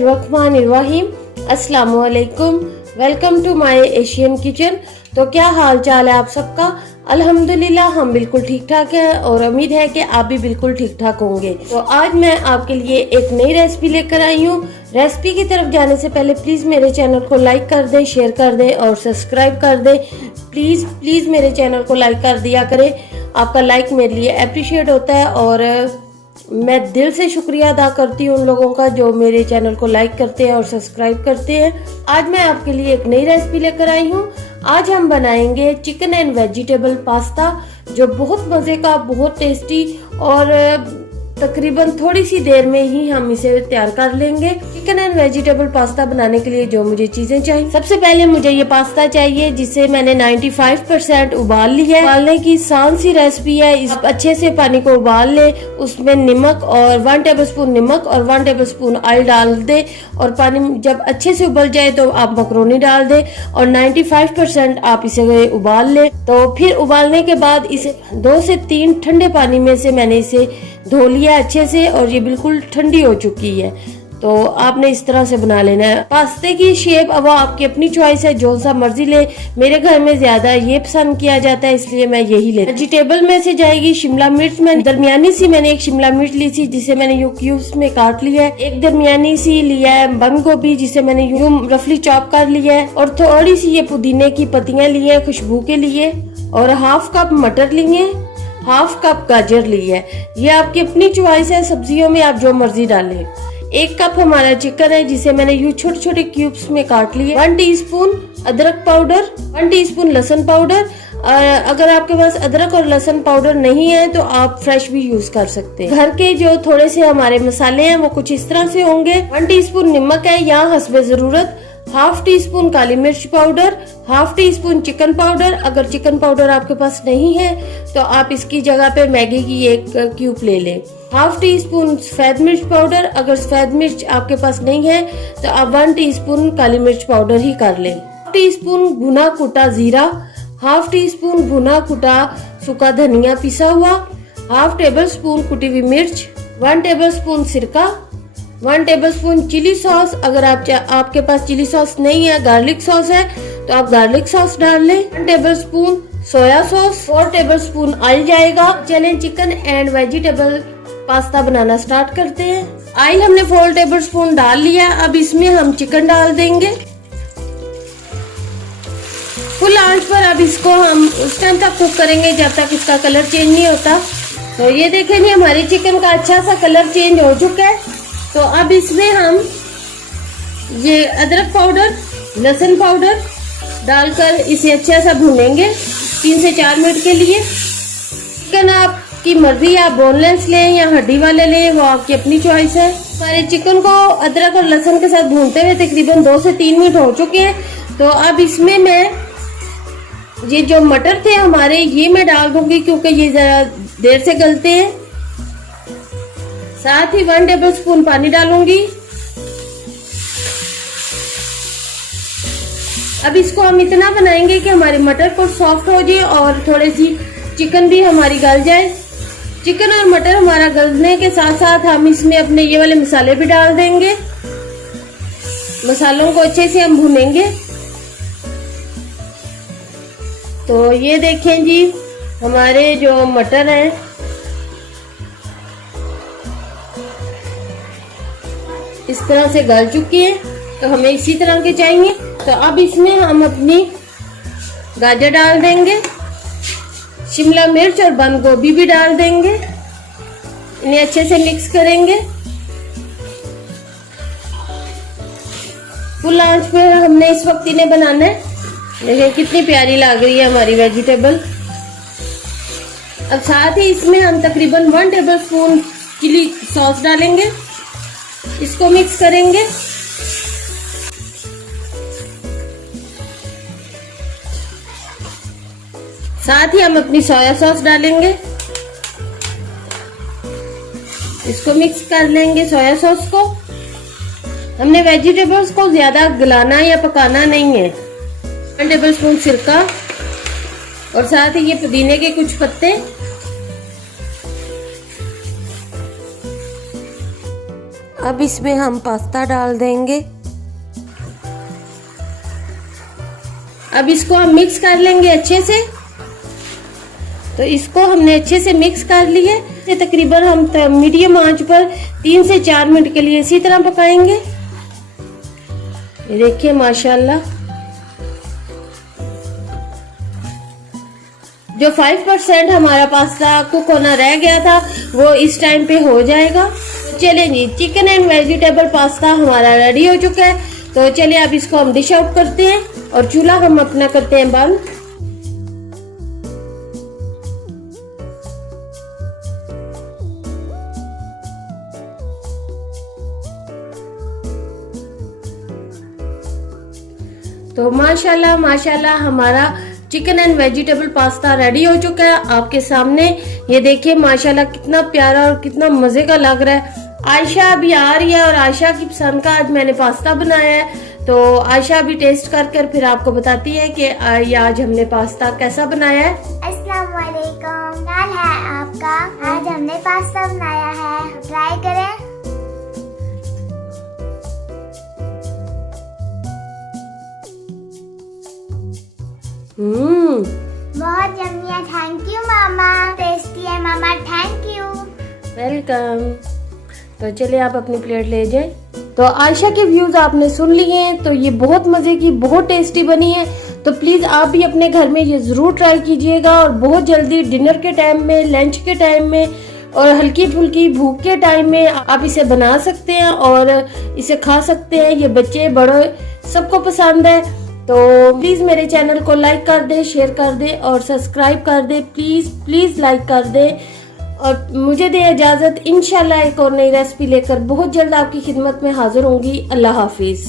बिस्मिल्लाहिर्रहमानिर्रहीम। अस्सलामुअलैकुम। Welcome to my Asian kitchen. तो क्या हाल चाल है आप सबका? अल्हम्दुलिल्लाह हम बिल्कुल ठीक ठाक हैं और उम्मीद है कि आप भी बिल्कुल ठीक ठाक होंगे। तो आज मैं आपके लिए एक नई रेसिपी लेकर आई हूँ। रेसिपी की तरफ जाने से पहले प्लीज मेरे चैनल को लाइक कर दें, शेयर कर दें और सब्सक्राइब कर दें। प्लीज प्लीज मेरे चैनल को लाइक कर दिया करें। आपका लाइक मेरे लिए अप्रिशिएट होता है और मैं दिल से शुक्रिया अदा करती हूँ उन लोगों का जो मेरे चैनल को लाइक करते हैं और सब्सक्राइब करते हैं। आज मैं आपके लिए एक नई रेसिपी लेकर आई हूँ। आज हम बनाएंगे चिकन एंड वेजिटेबल पास्ता, जो बहुत मजे का, बहुत टेस्टी और तकरीबन थोड़ी सी देर में ही हम इसे तैयार कर लेंगे। चिकन एंड वेजिटेबल पास्ता बनाने के लिए जो मुझे चीजें चाहिए, सबसे पहले मुझे ये पास्ता चाहिए जिसे मैंने 95% उबाल लिया है। उबालने की आसान सी रेसिपी है। इस अच्छे से पानी को उबाल ले, उसमें नमक और 1 टेबलस्पून नमक और 1 टेबलस्पून ऑयल डाल दे और पानी जब अच्छे से उबल जाए तो आप मकरोनी डाल दे और 95% आप इसे उबाल ले। तो फिर उबालने के बाद इसे 2 से 3 ठंडे पानी में से मैंने इसे धो लिया अच्छे से और ये बिल्कुल ठंडी हो चुकी है। तो आपने इस तरह से बना लेना है। पास्ते की शेप अब आपकी अपनी चॉइस है, जो सा मर्जी ले। मेरे घर में ज्यादा ये पसंद किया जाता है इसलिए मैं यही ले। वेजिटेबल में से जाएगी शिमला मिर्च। मैं दरमियानी सी मैंने एक शिमला मिर्च ली थी जिसे मैंने यूं क्यूब्स में काट लिया है। एक दरमियानी सी लिया है बंद गोभी जिसे मैंने यूं रफली चॉप कर लिया है और थोड़ी सी ये पुदीने की पत्तियां ली है खुशबू के लिए और हाफ कप मटर लिए, हाफ कप गाजर ली है। ये आपकी अपनी चॉइस है, सब्जियों में आप जो मर्जी डालें। 1 कप हमारा चिकन है जिसे मैंने यूं छोटे छोटे क्यूब्स में काट लिए। 1 टीस्पून अदरक पाउडर, 1 टीस्पून लहसुन पाउडर। अगर आपके पास अदरक और लहसुन पाउडर नहीं है तो आप फ्रेश भी यूज कर सकते हैं। घर के जो थोड़े से हमारे मसाले हैं वो कुछ इस तरह से होंगे। 1 टीस्पून नमक है यहाँ हस्बे जरूरत, हाफ टी स्पून काली मिर्च powder, half tea spoon chicken powder. अगर चिकन पाउडर आपके पास नहीं है तो आप इसकी जगह पे मैगी की 1 क्यूब ले लें। हाफ टी स्पून सफेद मिर्च पाउडर। अगर सफेद मिर्च आपके पास नहीं है तो आप 1 टीस्पून काली मिर्च पाउडर ही कर लें। हाफ टी स्पून भुना कुटा जीरा, हाफ टी स्पून भुना कुटा सूखा धनिया पिसा हुआ, हाफ टेबल स्पून कुटी हुई मिर्च, 1 टेबल स्पून सिरका, 1 टेबलस्पून चिली सॉस। अगर आपके पास चिली सॉस नहीं है, गार्लिक सॉस है तो आप गार्लिक सॉस डाल लें। 1 tablespoon soya sauce, 4 tablespoon oil जाएगा। चलें chicken and vegetable pasta banana start करते हैं। ऑयल हमने 4 टेबलस्पून डाल लिया। अब इसमें हम चिकन डाल देंगे फुल आंच पर। अब इसको हम उस टाइम तक कुक करेंगे जब तक इसका कलर चेंज नहीं होता। तो ये देखें जी हमारे चिकन का अच्छा सा कलर चेंज हो चुका है। तो अब इसमें हम ये अदरक पाउडर, लहसुन पाउडर डालकर इसे अच्छा सा भूनेंगे 3 से 4 मिनट के लिए। चिकन आपकी मर्जी, आप बोनलेस लें या हड्डी वाले लें, वो आपकी अपनी चॉइस है। हमारे चिकन को अदरक और लहसुन के साथ भूनते हुए तकरीबन 2 से 3 मिनट हो चुके हैं। तो अब इसमें मैं ये जो मटर थे हमारे ये मैं डाल दूंगी क्योंकि ये जरा देर से गलते हैं। साथ ही 1 टेबलस्पून पानी डालूंगी। अब इसको हम इतना बनाएंगे कि हमारे मटर को सॉफ्ट हो जाए और थोड़ी सी चिकन भी हमारी गल जाए। चिकन और मटर हमारा गलने के साथ साथ हम इसमें अपने ये वाले मसाले भी डाल देंगे। मसालों को अच्छे से हम भूनेंगे। तो ये देखें जी हमारे जो मटर हैं इस तरह से गल चुकी है। तो हमें इसी तरह के चाहिए। तो अब इसमें हम अपनी गाजर डाल देंगे, शिमला मिर्च और बंद गोभी भी डाल देंगे। इन्हें अच्छे से मिक्स करेंगे। फुल आंच पे हमने इस वक्त इन्हें बनाना है। देखिए कितनी प्यारी लग रही है हमारी वेजिटेबल। अब साथ ही इसमें हम तकरीबन 1 टेबलस्पून चिली सॉस डालेंगे। इसको मिक्स करेंगे। साथ ही हम अपनी सोया सॉस डालेंगे। इसको मिक्स कर लेंगे सोया सॉस को। हमने वेजिटेबल्स को ज्यादा गलाना या पकाना नहीं है। 1 टेबलस्पून सिरका और साथ ही ये पुदीने के कुछ पत्ते। अब इसमें हम पास्ता डाल देंगे। अब इसको हम मिक्स कर लेंगे अच्छे से। तो इसको हमने अच्छे से मिक्स कर लिया है। तकरीबन हम मीडियम आंच पर 3 से 4 मिनट के लिए इसी तरह पकाएंगे। ये देखिए माशाल्लाह जो 5% हमारा पास्ता कुक होना रह गया था वो इस टाइम पे हो जाएगा। चलिए जी, चिकन एंड वेजिटेबल पास्ता हमारा रेडी हो चुका है। तो चलिए अब इसको हम डिश आउट करते हैं और चूल्हा हम अपना करते हैं बंद। तो माशाल्लाह माशाल्लाह हमारा chicken and vegetable pasta ready हो चुका है आपके सामने। ये देखिए माशाल्लाह कितना प्यारा और कितना मजे का लग रहा है। आयशा अभी आ रही है और आयशा की पसंद का आज मैंने पास्ता बनाया है। तो आयशा अभी टेस्ट कर फिर आपको बताती है कि आज हमने पास्ता कैसा बनाया है। अस्सलाम वालेकुम, क्या हाल है आपका? आज हमने पास्ता बनाया है, ट्राई करें। बहुत यम्मी है। Thank you mama. टेस्टी है मामा, थैंक यू। वेलकम। तो चलिए आप अपनी प्लेट ले जाए। तो आयशा के व्यूज आपने सुन लिए हैं। तो ये बहुत मजे की, बहुत टेस्टी बनी है। तो प्लीज आप भी अपने घर में ये जरूर ट्राई कीजिएगा और बहुत जल्दी डिनर के टाइम में, लंच के टाइम में और हल्की फुल्की भूख के टाइम में आप इसे बना सकते हैं और इसे खा सकते हैं। ये बच्चे बड़े सबको पसंद है। तो प्लीज मेरे चैनल को लाइक कर दे, शेयर कर दे और सब्सक्राइब कर दे। प्लीज लाइक कर दे और मुझे दे इजाजत। इंशाल्लाह एक और नई रेसिपी लेकर बहुत जल्द आपकी खिदमत में हाजिर होंगी। अल्लाह हाफिज।